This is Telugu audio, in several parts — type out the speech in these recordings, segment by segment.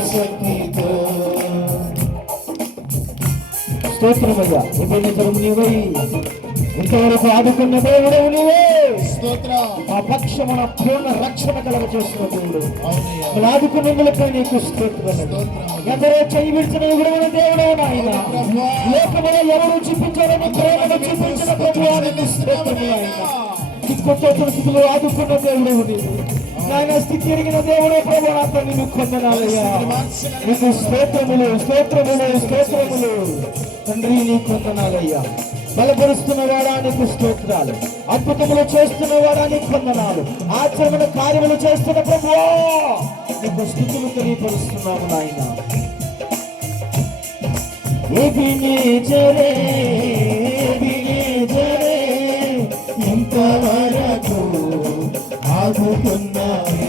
ఆసక్తితో. స్తోత్రమయ్యా, ఉపయోగించడం నీవై, ఇంతవరకు ఆదుకున్న దేవుడు నీవే. మా పక్షమున పూర్ణ రక్షణ కలగ చేస్తున్న దేవుడు, ఆదుకున్నందులపై నీకు స్తోత్రం. ఎందరో చేయి విడిచిన విడువైన దేవుడు నాయన, లోకములో ఎవరు చూపించాలని ప్రేమను చూపించిన ప్రభువానికి స్తోత్రము నాయన. దిక్కుతోచిన స్థితిలో ఆదుకున్న దేవుడు నీవు నాయన, స్థితి ఎరిగిన దేవుడే ప్రభు, నాతో నిన్ను కొందనాలయ్యా. నీకు స్తోత్రములు స్తోత్రములు స్తోత్రములు తండ్రి, నీ కొందనాలయ్యా. బలపరుస్తున్న వాడా నీకు స్తోత్రాలు, అద్భుతములు చేస్తున్న వాడా నీకు వందనాలు, ఆచరణ కార్యములు చేస్తున్న ప్రభువా నీకు స్తుతులు తెలియపరుస్తున్నాము నాయన. ఇంతవరకు ఆగుతున్నాయి.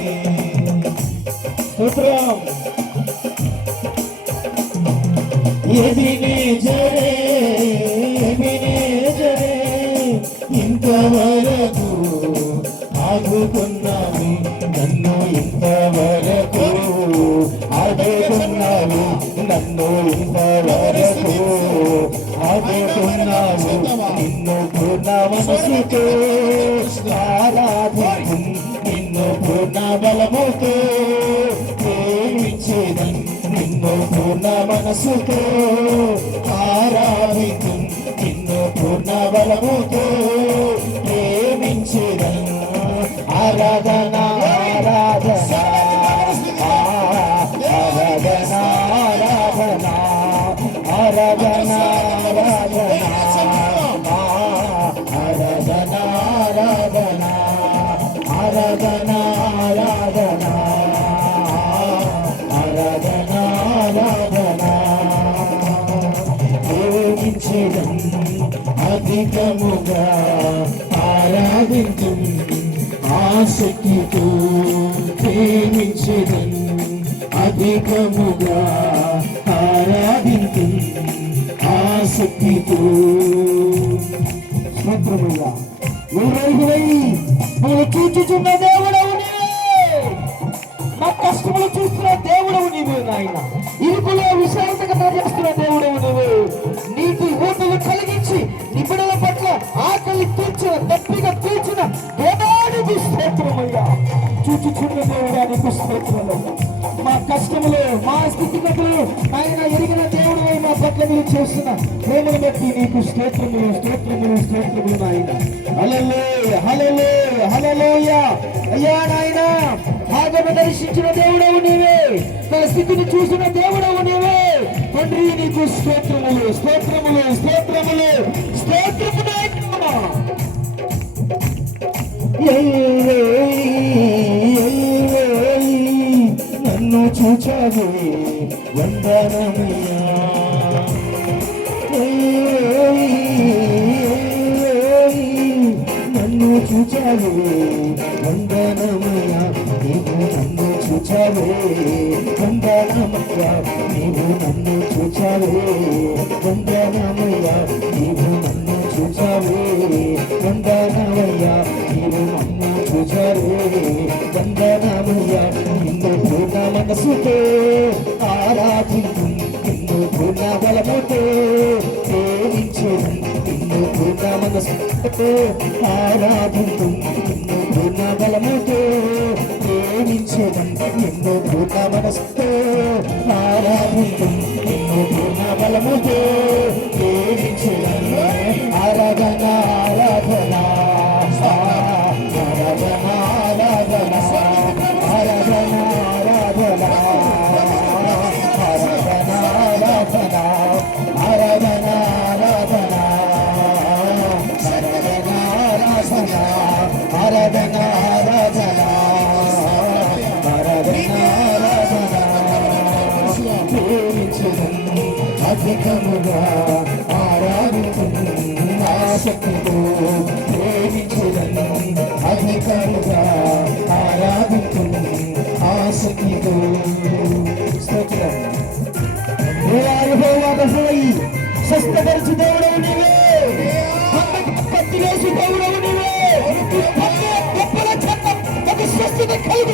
స్తోత్రం. ఇంతవరకు ఆగుతున్నాము, నన్ను ఇంతవరకు ఆదుకున్నావు, నన్ను ఇంతవరకు ఆదుకున్నావు. నిన్ను పూర్ణ మనసుతో ఆరాధించు, నిన్ను పూర్ణ బలముతో ప్రేమించేదను, నిన్ను పూర్ణ మనసుతో ఆరాధించు, నిన్ను పూర్ణ బలముతో ప్రేమించేదను. ఆరాధన ఆరాధన ఆరాధన ఆరాధన ఆరాధన ఆరాధన ఆరాధన ఆరాధన ఆరాధన ఆరాధన ఆరాధన ప్రేమించేదం అధికముగా ఆరాధించు, ఆసక్తితో ప్రేమించేదం అధికముగా ఆరాధించు, ఆసక్తితో. స్తోత్రముగా నువ్వు చూచుచున్న దేవుడవు నీవే, మా కష్టములు చూస్తున్న దేవుడవు నీవే నాయన. ఇరుకులో విశాలతగా చేస్తున్న దేవుడవు నీవే. నీటి ఊటలు కలిగించి నిబిడల పట్ల ఆకలి తీర్చిన, దప్పిగా తీర్చిన దేవానికి స్తోత్రమయ్యా. చూచుచున్న దేవుడానికి స్తోత్రము. మా కష్టములు, మా స్థితిగతులు ఆయన ఎరిగిన దేవుడు మా పట్ల మీరు చేస్తున్న ప్రేమను బట్టి నీకు స్తోత్రములు స్తోత్రములు స్తోత్రములు నాయన. హల్లెలూయా హల్లెలూయా హల్లెలూయా. అయ్యా నాయన, భాగము దర్శించిన దేవుడవు నీవే, తన స్థితిని చూసిన దేవుడవు నీవే. తండ్రి నీకు స్తోత్రములు స్తోత్రములు స్తోత్రములు స్తోత్రము నాయన. నన్ను చూచావే వందనమయ్యా, నన్ను చూచావే వందనమయ్యా. నీవు నన్ను చూచావే వందనమయ్యా, నీవు నన్ను చూచావే వందనమయ్యా, నీవు నన్ను చూచావే వందనమయ్యా, నీవు నన్ను చూచావే వందనమయ్యా. నిన్ను పూర్ణ మనసుతో ఆరాధించు, నిన్ను పూర్ణ బలముతో ప్రేమించేదను, నిన్ను పూర్ణ మనసుతో ఆరాధించు, నిన్ను పూర్ణ బలముతో ప్రేమించేదను, నిన్ను పూర్ణ మనసుతో ఆరాధించు, నిన్ను పూర్ణ బలముతో ప్రేమించేదను. ఆరాధన ఆరాధన ఆరాధన ఆరాధన ఆరాధన ఆరాధన ఆరాధన ఆరాధన ఆరాధన ఆరాధన ఆరాధన ఆరాధన ఆరాధన ఆరాధన ఆరాధన ప్రేమించుదను, అధికముగా ఆరాధించును, ఆసక్తితో ప్రేమించుదను, అధికముగా ఆరాధించును, ఆసక్తితో. స్తోత్రం. స్వస్థపరిచి దేవుడవు నీవే, పత్తివేసి దేవుడవు నీవే, గొప్పల చట్టం ఒక స్వస్థత కలిగి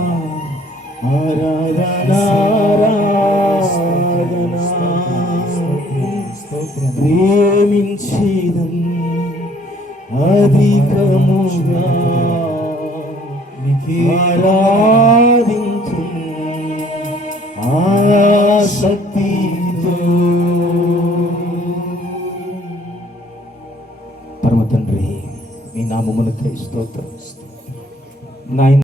ఆరాధన ప్రేమించేదం అధికముగా ఆరాధించు ఆసక్తితో. పరమ తండ్రి, మీ నామమునకై స్తోత్రం. నాయన